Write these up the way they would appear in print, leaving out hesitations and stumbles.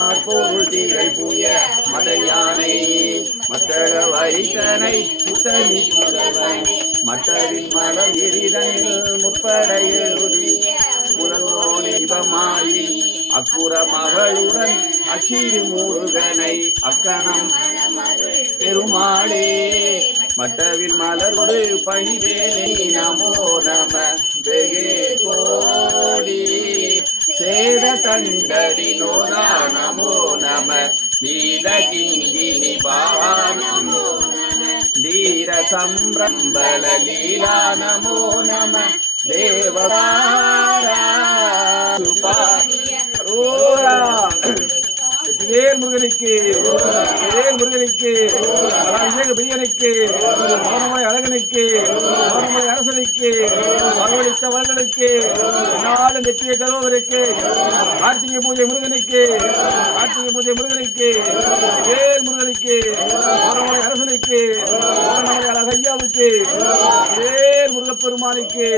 பொருள் தீரை புய மதையானை மத்தள வைத்தனை முத்தனி மட்டரின் மலம் எரிதனில் முற்பட எழுதி புலங்கோணிபமாயி அக்குற மகளுடன் அச்சிறு முருகனை அக்கணம் பெருமாளே மட்டவில் மலரோடு பணிவேனை நமோ நம வெகே கோடி சேத தண்டடி நோதா நமோ நம சீத கிங்கினி பானமோ தீர சம்பிரம்பல லீலா நமோ நம தேவதாரா வேல் முருகனுக்கு வேல் முருகனுக்கு அபிஷேக பிரியனுக்கு மௌனமாய் அழகனுக்கு மௌனமாய் அரசனுக்கு வரவழைத்தவர்களுக்கு நாளும் வெற்றியை தருவதற்கு கார்த்திகை பூஜை முருகனுக்கு கார்த்திகை பூஜை முருகனுக்கு வேல் முருகனுக்கு மௌனமாய் அரசனுக்கு மௌனமாய் அழகையாவுக்கு வேல் முருகப்பெருமானுக்கு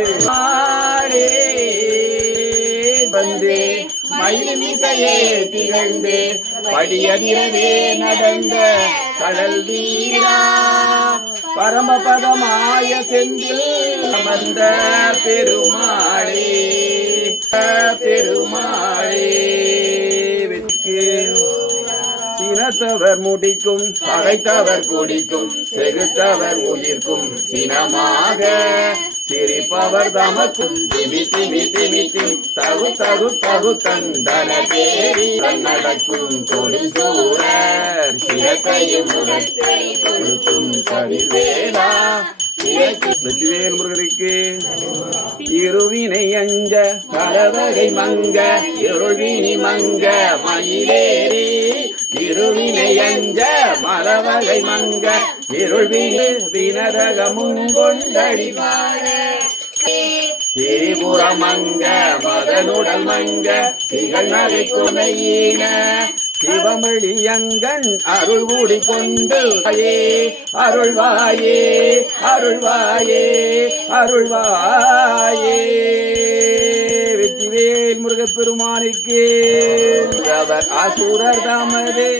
வந்தே மயிலிசையே திகழ்ந்து படியதிரவே நடந்த கடல் வீரா பரமபதமாய செந்தில் அமர்ந்த பெருமாளே பெருமாளே சினத்தவர் முடிக்கும் பகைத்தவர் குடிக்கும் செகுத்தவர் உயிர்க்கும் சினமாக சிரிப்பவர் தமக்கும் திமி திமி திமி திம் தகு தகு தகு தந்தன தேரி நடக்கும் தொழில் சூரர் சிறத்தையும் கொடுக்கும் கவிவேலா வெற்றிவேல் முருகனுக்கு இருவினை அஞ்ச பலவகை மங்க இருள்வினி மங்க மயிலேறி இருவினை அஞ்ச மலவகை மங்க இருள்வினி வினரகமும் கொண்டடி திரிபுர மங்க மதனுடல் மங்க திகழ் நகை கொனையின சிவமொழியங்கன் அருள் கூடி கொண்டு அருள்வாயே அருள்வாயே அருள்வாயே வெற்றிவேல் முருகப்பெருமானுக்கு அவர் அசுரர் தமது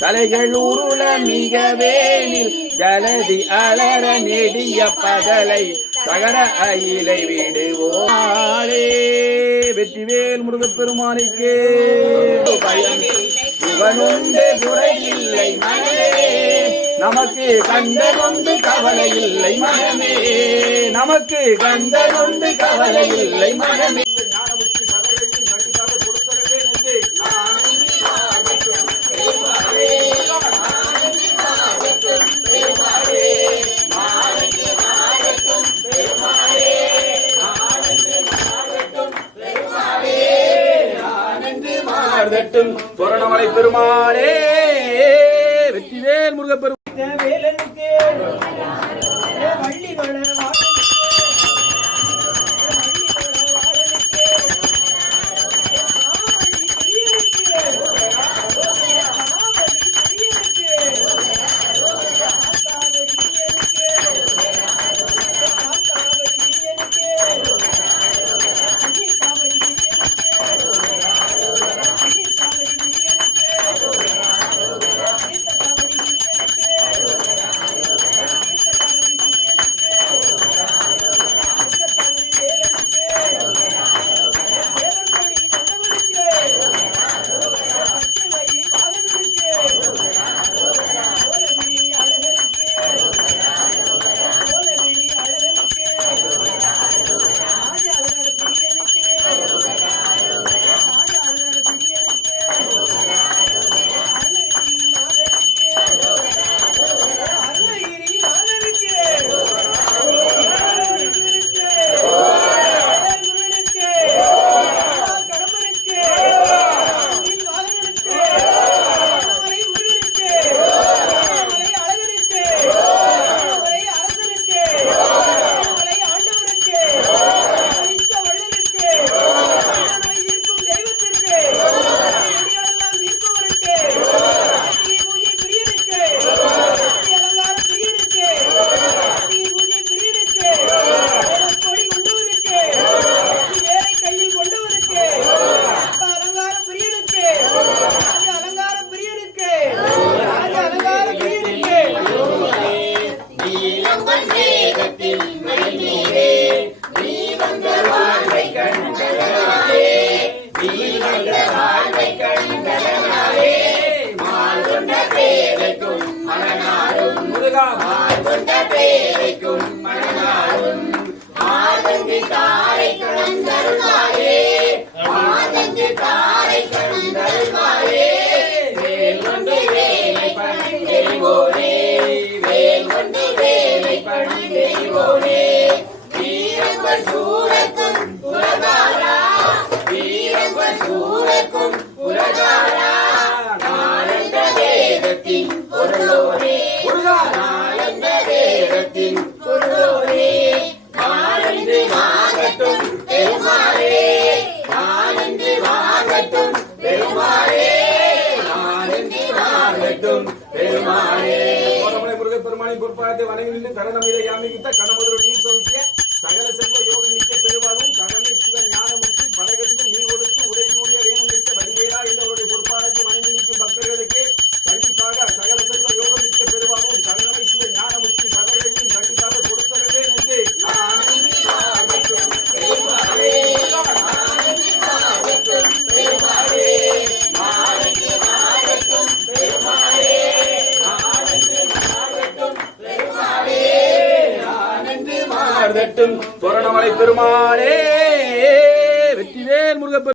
தலைகள் உருள மிக வேலில் ஜலதி அலர நெடிய பதலை சகர அயிலை விடுவோரே வெற்றிவேல் முருகப்பெருமானுக்கு இவனுண்டு குறையில்லை மனமே நமக்கு கண்டனொன்று கவலை இல்லை மனமே நமக்கு கண்டனொன்று கவலை இல்லை மனமே பூரணமலை பெருமாளே வெற்றிவேல் முருகப்பெருமானுக்கு முருகா கொண்ட பேரைக்கும் மணநாளும் ஆதங்கி தாரை கலந்தருள்வாயே ஆதங்கி தாரை கலந்தருள்வாயே வேல் கொண்டு வேலை பணிந்தெறிவோனே வேல் கொண்டு வேலை பணிந்தெறிவோனே வீரங்கள் சூரக்கும் உலகாரா வீரங்கள் சூரக்கும் உலகாரா நாளந்த வேதத்தின் பொருளோனே நாளந்த வேதத்தின் பொருளோனே நாளந்து வாங்கட்டும் பெருமாளே நாளந்து வாங்கட்டும் பெருமாளே நாளந்து வாங்கட்டும் பெருமாளே பெருமாளின் பொறுப்பாக வணங்கி நின்று கரணமிட யாமிகிட்ட கணமதுர நீர் சௌக்கிய சகல செல்வ யோக நிக்க பெருவாளும் கடமை சிவ ஞானமுக்தி பரகதியும் நீ கொடுத்து உரை கூடிய வேணும் நிற்க வடிவேலா என்றவருடைய பொறுப்பானத்தை வணங்கி நிற்கும் பக்தர்களுக்கு கண்டிப்பாக சகல செல்வ யோகம் நிக்க பெருவாளும் கடமை சிவ ஞானமுக்தி பரகதியும் கண்டிப்பாக கொடுத்தரவே என்று தோரணமலை பெருமாளே வெற்றிவேல் முருகப்பெருமாள்.